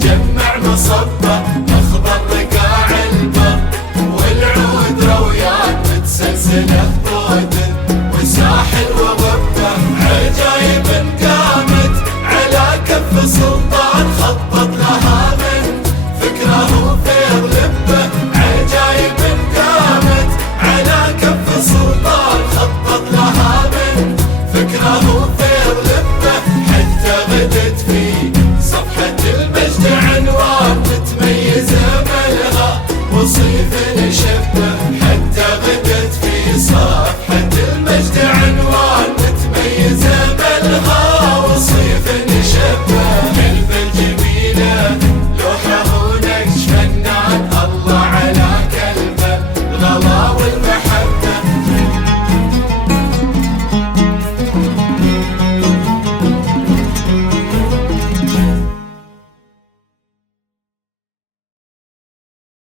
تجمع مصبة أخضر رقاع البر، والعود رويان متسلسلة طود وساحل وغبة. عجايب قامت على كف سلطان خطط لها من فكره وفيض لبه. عجايب قامت على كف سلطان خطط لها من فكره وفيض لبه. حتى غدت في صفحة المجد عنوان متميزة ملغى وصيف